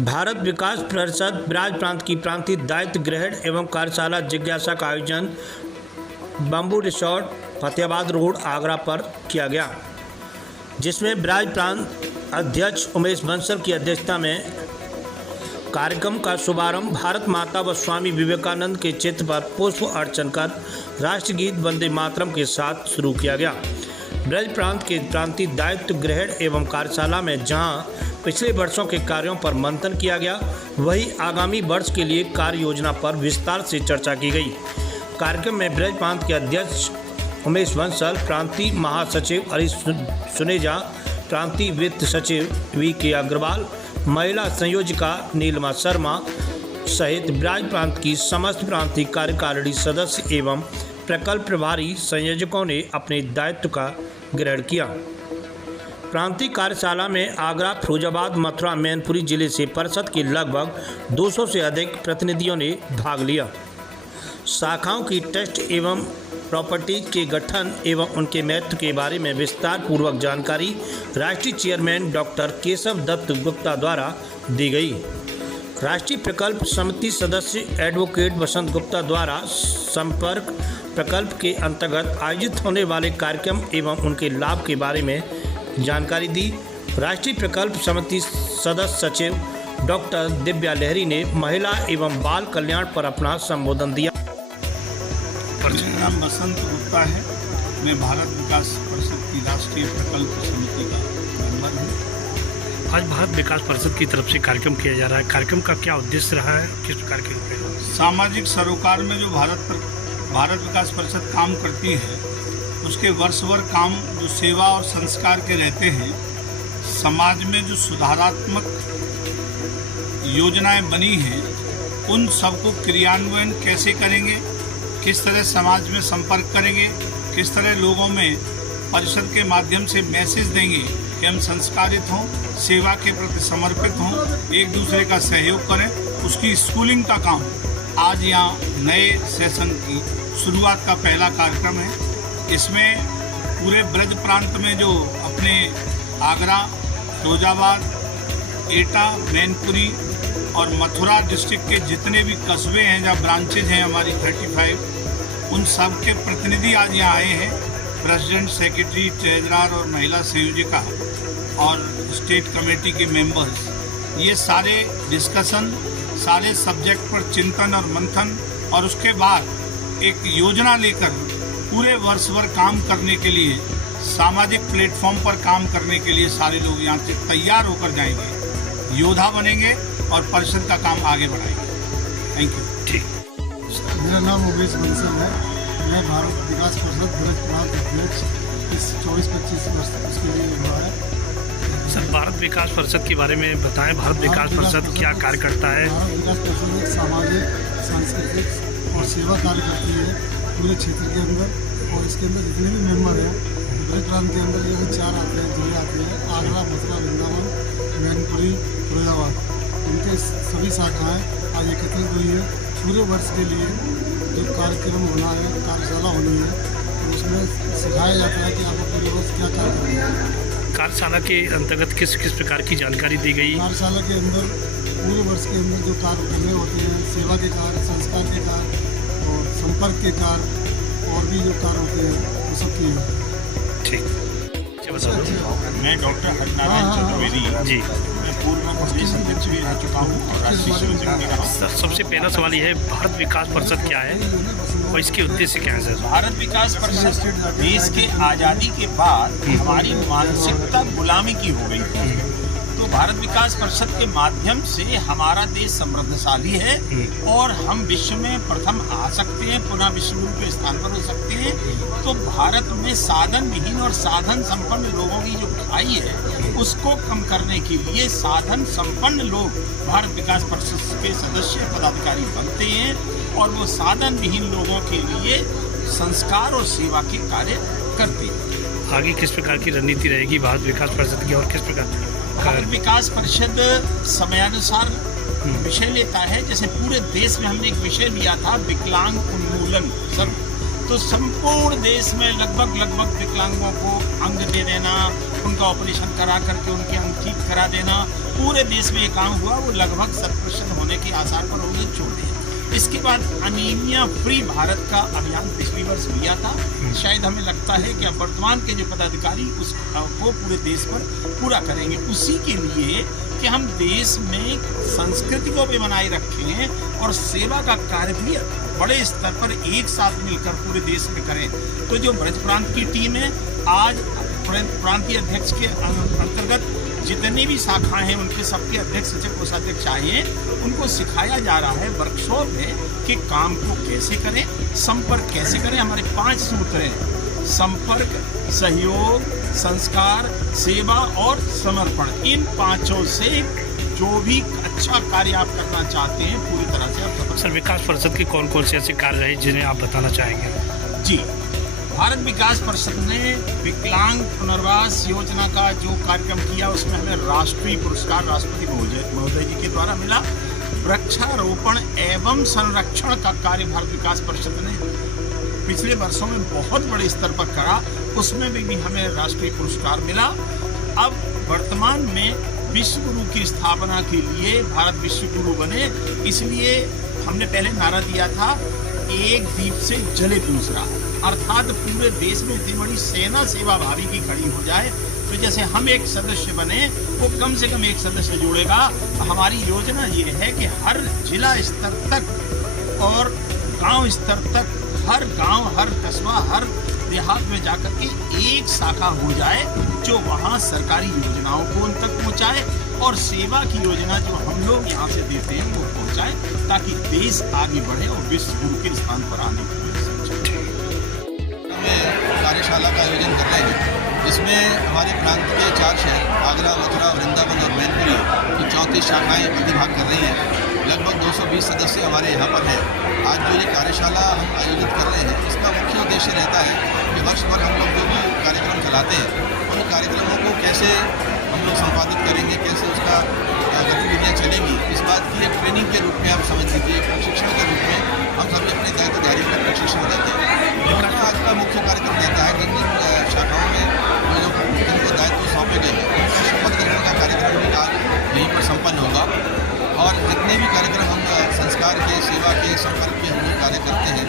भारत विकास परिषद ब्राज प्रांत की प्रांतीय दायित्व ग्रहण एवं कार्यशाला जिज्ञासा का आयोजन bamboo resort Fatehabad road Agra पर किया गया, जिसमें ब्राज प्रांत अध्यक्ष उमेश बंसल की अध्यक्षता में कार्यक्रम का शुभारंभ भारत माता व स्वामी विवेकानंद के चित्र पर पुष्प अर्चन कर राष्ट्रगीत वंदे मातरम के साथ शुरू किया गया। ब्रज प्रांत के प्रांतीय दायित्व ग्रहण एवं कार्यशाला में जहां पिछले वर्षों के कार्यों पर मंथन किया गया, वहीं आगामी वर्ष के लिए कार्य योजना पर विस्तार से चर्चा की गई। कार्यक्रम में ब्रज प्रांत के अध्यक्ष उमेश बंसल, प्रांतीय महासचिव हरीश सुनेजा, प्रांतीय वित्त सचिव वी.के. अग्रवाल, महिला संयोजिका नीलिमा शर्मा सहित ब्राज प्रांत की समस्त प्रांतीय कार्यकारिणी सदस्य एवं प्रकल्प प्रभारी संयोजकों ने अपने दायित्व का ग्रहण किया। प्रांतीय कार्यशाला में आगरा, फिरोजाबाद, मथुरा, मैनपुरी जिले से परिषद के लगभग 200 से अधिक प्रतिनिधियों ने भाग लिया। शाखाओं की ट्रस्ट एवं प्रॉपर्टीज के गठन एवं उनके महत्व के बारे में विस्तार पूर्वक जानकारी राष्ट्रीय चेयरमैन डॉक्टर केशव दत्त गुप्ता द्वारा दी गई। राष्ट्रीय प्रकल्प समिति सदस्य एडवोकेट वसंत गुप्ता द्वारा संपर्क प्रकल्प के अंतर्गत आयोजित होने वाले कार्यक्रम एवं उनके लाभ के बारे में जानकारी दी। राष्ट्रीय प्रकल्प समिति सदस्य सचिव डॉक्टर दिव्या लहरी ने महिला एवं बाल कल्याण पर अपना संबोधन दिया। मेरा नाम वसंत गुप्ता है। मैं भारत विकास परिषद की राष्ट्रीय प्रकल्प समिति का मेंबर हूँ। आज भारत विकास परिषद की तरफ से कार्यक्रम किया जा रहा है। कार्यक्रम का क्या उद्देश्य रहा है, किस प्रकार के रूप में? सामाजिक सरोकार में जो भारत विकास परिषद काम करती है, उसके वर्षभर काम जो सेवा और संस्कार के रहते हैं, समाज में जो सुधारात्मक योजनाएं बनी हैं, उन सबको क्रियान्वयन कैसे करेंगे, किस तरह समाज में संपर्क करेंगे, किस तरह लोगों में परिषद के माध्यम से मैसेज देंगे कि हम संस्कारित हों, सेवा के प्रति समर्पित हों, एक दूसरे का सहयोग करें, उसकी स्कूलिंग का काम आज यहाँ नए सेशन की शुरुआत का पहला कार्यक्रम है। इसमें पूरे ब्रज प्रांत में जो अपने आगरा, फिरोजाबाद, एटा, मैनपुरी और मथुरा डिस्ट्रिक्ट के जितने भी कस्बे हैं जहाँ ब्रांचेज हैं हमारी 35, उन सब के प्रतिनिधि आज यहाँ आए हैं। प्रेसिडेंट, सेक्रेटरी, ट्रेजरर और महिला संयोजिका और स्टेट कमेटी के मेंबर्स, ये सारे डिस्कशन, सारे सब्जेक्ट पर चिंतन और मंथन और उसके बाद एक योजना लेकर पूरे वर्ष भर काम करने के लिए, सामाजिक प्लेटफॉर्म पर काम करने के लिए सारे लोग यहाँ से तैयार होकर जाएंगे, योद्धा बनेंगे और परिषद का काम आगे बढ़ाएंगे। Thank you. ठीक। मेरा नाम उमेश बंसल है। मैं भारत विकास परिषद ब्रज प्रांत अध्यक्ष इस 24-25 वर्ष उसके लिए हुआ है। सर, भारत विकास परिषद के बारे में बताएं। भारत विकास परिषद क्या कार्य करता है? भारत विकास परिषद एक सामाजिक, सांस्कृतिक और सेवा कार्य करती है पूरे क्षेत्र के अंदर, और इसके अंदर जितने भी मेंबर हैं ब्रज प्रांत के अंदर ये 4 आते हैं, जिले आते हैं: आगरा, मथुरा, वृंदावन, मैनपुरी, फिरोजाबाद। उनके सभी शाखाएँ आज एकत्रित हुई है। पूरे वर्ष के लिए जो कार्यक्रम होना है, कार्यशाला होनी है, तो उसमें सिखाया जाता है कि आपको पूरे वर्ष क्या कार्य करना है। कार्यशाला के अंतर्गत किस किस प्रकार की जानकारी दी गई? कार्यशाला के अंदर पूरे वर्ष के अंदर जो कार्य करने होते हैं, सेवा के कार्य, संस्कार के कार्य और संपर्क के कार्य और भी जो कार्य होते हैं, वो सब किए। ठीक। मैं डॉक्टर हरनारायण चतुर्वेदी जी, मैं पूर्व प्रदेश अध्यक्ष भी रह चुका हूँ और राष्ट्रीय संयोजक भी रहा हूँ। सर, सबसे पहला सवाल ये है, भारत विकास परिषद क्या है और इसके उद्देश्य क्या है? सर, भारत विकास परिषद देश के आज़ादी के बाद हमारी मानसिकता गुलामी की हो गई थी, तो भारत विकास परिषद के माध्यम से हमारा देश समृद्धशाली है और हम विश्व में प्रथम आ सकते हैं, पुनः विश्व गुरु के स्थान पर हो सकते हैं। तो भारत में साधन विहीन और साधन संपन्न लोगों की जो खाई है, उसको कम करने के लिए साधन संपन्न लोग भारत विकास परिषद के सदस्य पदाधिकारी बनते हैं और वो साधन विहीन लोगों के लिए संस्कार और सेवा के कार्य करते हैं। आगे किस प्रकार की रणनीति रहेगी भारत विकास परिषद की और किस प्रकार? भारत विकास परिषद समयानुसार विषय लेता है। जैसे पूरे देश में हमने एक विषय लिया था, विकलांग उन्मूलन। सब तो संपूर्ण देश में लगभग विकलांगों को अंग दे देना, उनका ऑपरेशन करा करके उनके अंग ठीक करा देना, पूरे देश में ये काम हुआ वो लगभग 100% होने के आसार पर हो गए, छोड़ दिया। इसके बाद अनीमिया फ्री भारत का अभियान पिछली वर्ष लिया था। शायद हमें लगता है कि अब वर्तमान के जो पदाधिकारी उसको पूरे देश पर पूरा करेंगे। उसी के लिए कि हम देश में संस्कृति को भी बनाए रखें और सेवा का कार्य भी बड़े स्तर पर एक साथ मिलकर पूरे देश में करें। तो जो ब्रज प्रांत की टीम है, आज प्रांतीय अध्यक्ष के अंतर्गत जितनी भी शाखाएं हैं उनके सबके अध्यक्ष, सचिव, कोषाध्यक्ष आए, उनको सिखाया जा रहा है वर्कशॉप है कि काम को कैसे करें, संपर्क कैसे करें। हमारे 5 सूत्र हैं: संपर्क, सहयोग, संस्कार, सेवा और समर्पण। इन 5 से जो भी अच्छा कार्य आप करना चाहते हैं पूरी तरह से आप सर, विकास परिषद के कौन कौन से ऐसे कार्य रहे जिन्हें आप बताना चाहेंगे? जी, भारत विकास परिषद ने विकलांग पुनर्वास योजना का जो कार्यक्रम किया उसमें हमें राष्ट्रीय पुरस्कार राष्ट्रपति महोदय जी के द्वारा मिला। वृक्षारोपण एवं संरक्षण का कार्य भारत विकास परिषद ने पिछले वर्षों में बहुत बड़े स्तर पर करा, उसमें भी हमें राष्ट्रीय पुरस्कार मिला। अब वर्तमान में विश्व गुरु की स्थापना के लिए भारत विश्व गुरु बने, इसलिए हमने पहले नारा दिया था, एक दीप से जले दूसरा, अर्थात पूरे देश में इतनी बड़ी सेना सेवा भावी की खड़ी हो जाए। तो जैसे हम एक सदस्य बने, वो कम से कम एक सदस्य जोड़ेगा। हमारी योजना ये है कि हर जिला स्तर तक और गांव स्तर तक, हर गांव, हर कस्बा, हर देहात में जाकर के एक शाखा हो जाए जो वहाँ सरकारी योजनाओं को उन तक पहुँचाए और सेवा की योजना जो हम लोग यहाँ से देते हैं वो पहुँचाए, ताकि देश आगे बढ़े और विश्व गुरु के स्थान पर आने के लिए सक्षम। कार्यशाला का आयोजन कर रहे हैं, जिसमें हमारे प्रांत के 4 शहर आगरा, मथुरा, वृंदावन और मैनपुरी की 34 शाखाएँ प्रतिभाग कर रही हैं। लगभग 220 सदस्य हमारे यहाँ पर हैं। आज जो ये कार्यशाला हम आयोजित कर रहे हैं, इसका मुख्य उद्देश्य रहता है कि वर्ष भर हम लोग जो भी कार्यक्रम चलाते हैं, उन कार्यक्रमों को कैसे हम लोग संपादित करेंगे, कैसे उसका गतिविधियाँ चलेंगी, इस बात की एक ट्रेनिंग के रूप में आप समझ लीजिए, प्रशिक्षण के रूप में हम सभी अपने दायित्वधारियों को प्रशिक्षण देते हैं। और आज का मुख्य कार्यक्रम रहता है कि जिन शाखाओं में जिनको दायित्व सौंपे गए हैं, उनका शपथ ग्रहण का कार्यक्रम भी आज यहीं पर संपन्न होगा। और जितने भी कार्यक्रम हम संस्कार के, सेवा के, संपर्क के हम लोग कार्य करते हैं,